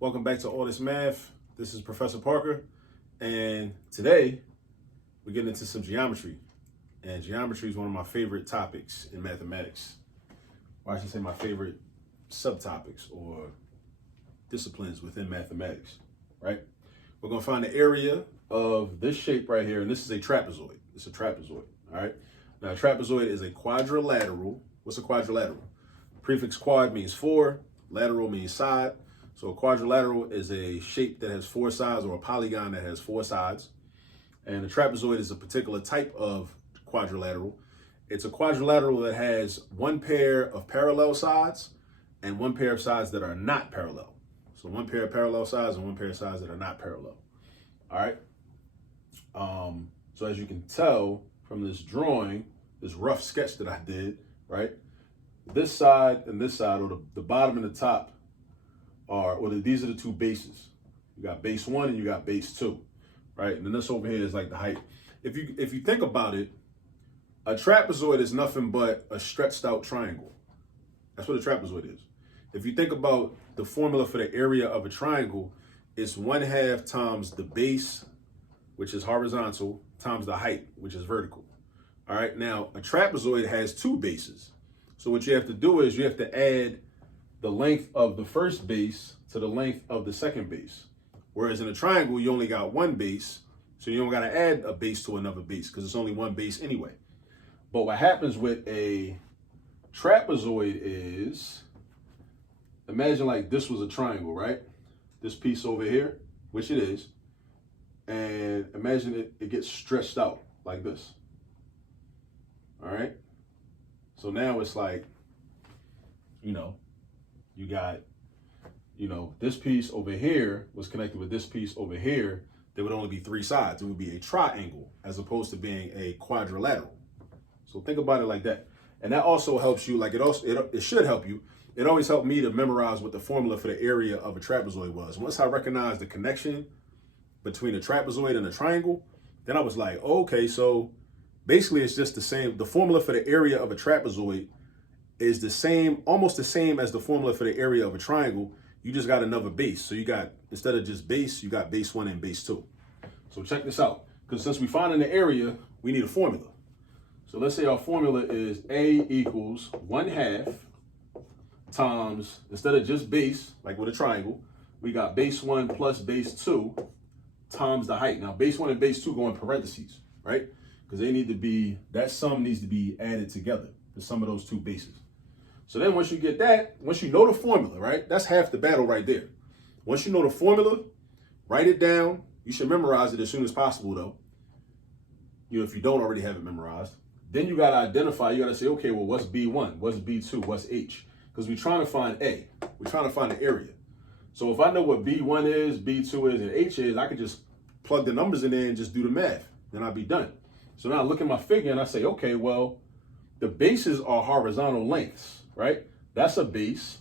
Welcome back to All This Math. This is Professor Parker, and today we're getting into some geometry. And geometry is one of my favorite topics in mathematics, or I should say my favorite subtopics or disciplines within mathematics, right? We're going to find the area of this shape right here, and this is a trapezoid. It's a trapezoid, all right? Now, a trapezoid is a quadrilateral. What's a quadrilateral? Prefix quad means four, lateral means side. So a quadrilateral is a shape that has four sides, or a polygon that has four sides. And a trapezoid is a particular type of quadrilateral. It's a quadrilateral that has one pair of parallel sides and one pair of sides that are not parallel. So one pair of parallel sides and one pair of sides that are not parallel. All right. So as you can tell from this drawing, this rough sketch that I did, right? This side and this side, or the bottom and the top, these are the two bases. You got base one and you got base two, right? And then this over here is like the height. If you think about it, a trapezoid is nothing but a stretched out triangle. That's what a trapezoid is. If you think about the formula for the area of a triangle, it's 1/2 times the base, which is horizontal, times the height, which is vertical. All right, now a trapezoid has two bases. So what you have to do is you have to add the length of the first base to the length of the second base. Whereas in a triangle, you only got one base, so you don't got to add a base to another base because it's only one base anyway. But what happens with a trapezoid is, imagine like this was a triangle, right? This piece over here, which it is, and imagine it gets stretched out like this. All right? So now it's like, you got, this piece over here was connected with this piece over here. There would only be three sides. It would be a triangle as opposed to being a quadrilateral. So think about it like that. And that also helps you, like it should help you. It always helped me to memorize what the formula for the area of a trapezoid was. Once I recognized the connection between a trapezoid and a triangle, then I was like, oh, okay, so basically it's just the same. The formula for the area of a trapezoid is the same, almost the same as the formula for the area of a triangle. You just got another base. So you got, instead of just base, you got base one and base two. So check this out. Because since we find in the area, we need a formula. So let's say our formula is A equals 1/2 times, instead of just base, like with a triangle, we got base one plus base two times the height. Now base one and base two go in parentheses, right? Because they need to be, that sum needs to be added together, the sum of those two bases. So then once you get that, once you know the formula, right? That's half the battle right there. Once you know the formula, write it down. You should memorize it as soon as possible though. If you don't already have it memorized. Then you got to identify, you got to say, okay, well, what's B1? What's B2? What's H? Because we're trying to find A. We're trying to find the area. So if I know what B1 is, B2 is, and H is, I could just plug the numbers in there and just do the math. Then I'll be done. So now I look at my figure and I say, okay, well, the bases are horizontal lengths, right? That's a base,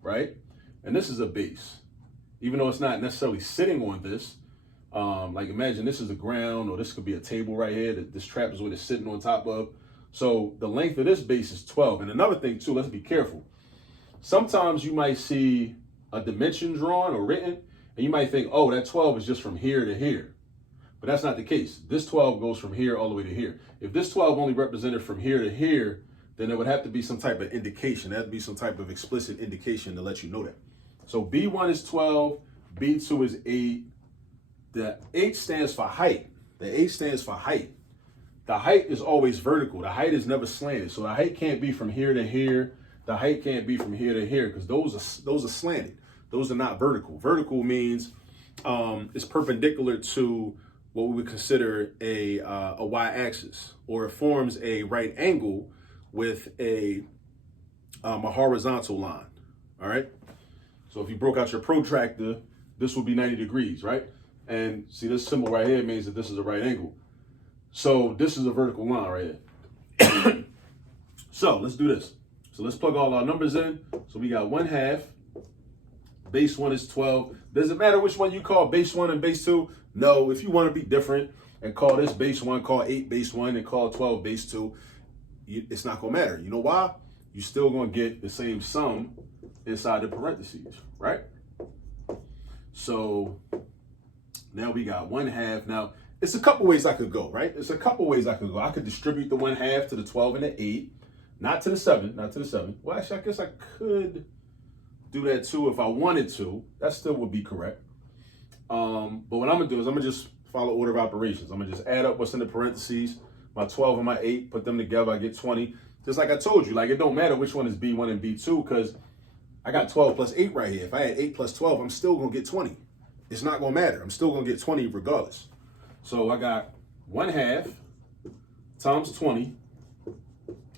right? And this is a base. Even though it's not necessarily sitting on this, like imagine this is the ground, or this could be a table right here that this trapezoid is sitting on top of. So the length of this base is 12. And another thing too, let's be careful. Sometimes you might see a dimension drawn or written, and you might think, oh, that 12 is just from here to here. But that's not the case. This 12 goes from here all the way to here. If this 12 only represented from here to here, then there would have to be some type of indication. There had to be some type of explicit indication to let you know that. So B1 is 12, B2 is 8. The H stands for height. The H stands for height. The height is always vertical. The height is never slanted. So the height can't be from here to here. The height can't be from here to here because those are slanted. Those are not vertical. Vertical means it's perpendicular to what we would consider a y-axis, or it forms a right angle with a horizontal line. All right. So if you broke out your protractor, this would be 90 degrees, right? And see, this symbol right here means that this is a right angle. So this is a vertical line right here. So let's do this. So let's plug all our numbers in. So we got 1/2. Base one is 12. Does it matter which one you call base one and base two? No, if you want to be different and call this base one, call 8 base one, and call 12 base two, it's not going to matter. You know why? You're still going to get the same sum inside the parentheses, right? So now we got 1/2. Now, it's a couple ways I could go, right? It's a couple ways I could go. I could distribute the 1/2 to the 12 and the 8, not to the 7, not to the 7. Well, actually, I guess I could do that too if I wanted to. That still would be correct. But what I'm gonna do is I'm gonna just follow order of operations. I'm gonna just add up what's in the parentheses, my 12 and my 8, put them together, I get 20. Just like I told you, like it don't matter which one is B1 and B2 because I got 12 plus 8 right here. If I had 8 plus 12, I'm still gonna get 20. It's not gonna matter. I'm still gonna get 20 regardless. So I got 1/2 times 20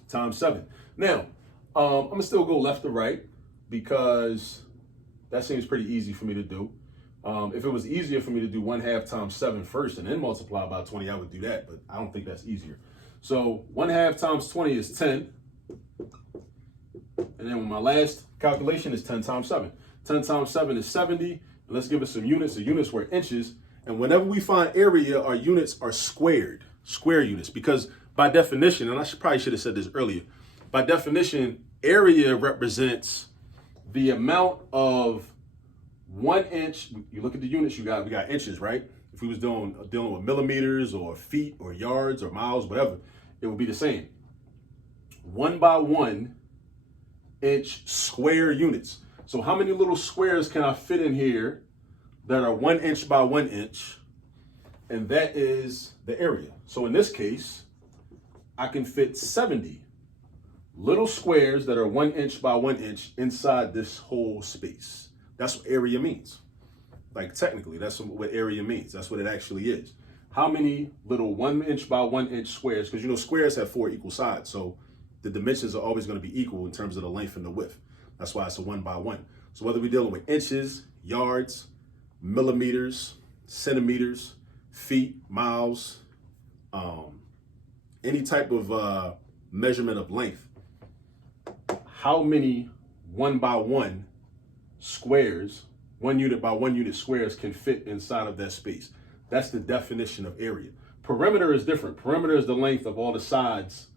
times 7. Now, I'm gonna still go left to right because that seems pretty easy for me to do. If it was easier for me to do 1/2 times 7 first and then multiply by 20, I would do that, but I don't think that's easier. So 1/2 times 20 is 10. And then my last calculation is 10 times 7. 10 times 7 is 70. And let's give it some units. The units were inches. And whenever we find area, our units are square units. Because by definition, and I probably should have said this earlier, by definition, area represents the amount of 1 inch. You look at the units we got inches, right? If we was dealing with millimeters or feet or yards or miles, whatever, it would be the same. 1 by 1 inch square units. So how many little squares can I fit in here that are 1 inch by 1 inch? And that is the area. So in this case, I can fit 70 little squares that are 1 inch by 1 inch inside this whole space. That's what area means. Like technically, that's what area means. That's what it actually is. How many little 1 inch by 1 inch squares? Because you know squares have 4 equal sides, so the dimensions are always going to be equal in terms of the length and the width. That's why it's a 1 by 1. So whether we're dealing with inches, yards, millimeters, centimeters, feet, miles, any type of measurement of length, how many 1 by 1 squares, 1 unit by 1 unit squares can fit inside of that space? That's the definition of area. Perimeter is different. Perimeter is the length of all the sides,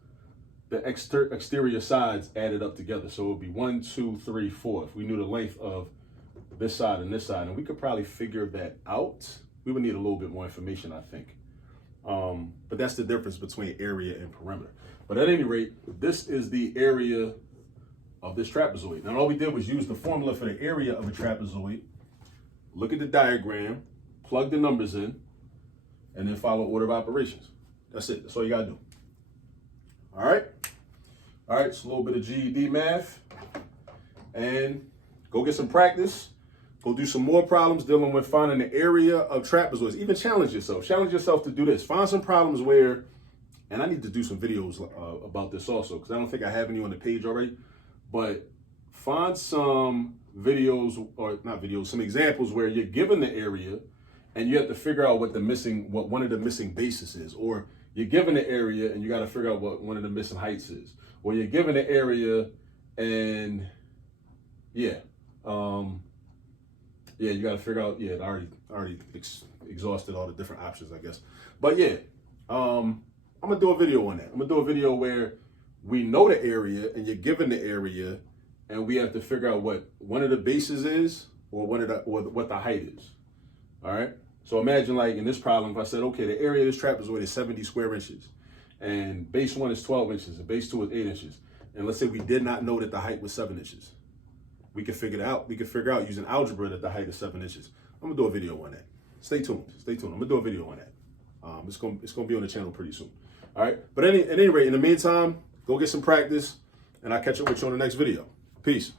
the exterior sides added up together. So it would be 1, 2, 3, 4. If we knew the length of this side and this side, and we could probably figure that out. We would need a little bit more information, I think. But that's the difference between area and perimeter. But at any rate, this is the area of this trapezoid. Now all we did was use the formula for the area of a trapezoid, look at the diagram, plug the numbers in, and then follow order of operations. That's it. That's all you gotta do. All right. All right. So a little bit of GED math, and go get some practice. Go do some more problems dealing with finding the area of trapezoids. Even challenge yourself. Challenge yourself to do this. Find some problems where, and I need to do some videos about this also because I don't think I have any on the page already. But find some videos, or not videos, some examples where you're given the area and you have to figure out what one of the missing bases is, or you're given the area and you got to figure out what one of the missing heights is, or you're given the area and you got to figure out, I already exhausted all the different options, I guess. But yeah, I'm gonna do a video on that. I'm gonna do a video where we know the area and you're given the area and we have to figure out what one of the bases is or what the height is. All right. So imagine like in this problem, if I said, okay, the area of this trapezoid is 70 square inches and base 1 is 12 inches and base 2 is 8 inches. And let's say we did not know that the height was 7 inches. We can figure it out. We can figure out using algebra that the height is 7 inches. I'm gonna do a video on that. Stay tuned. Stay tuned. I'm gonna do a video on that. It's gonna be on the channel pretty soon. All right. But at any rate, in the meantime, go get some practice, and I'll catch up with you on the next video. Peace.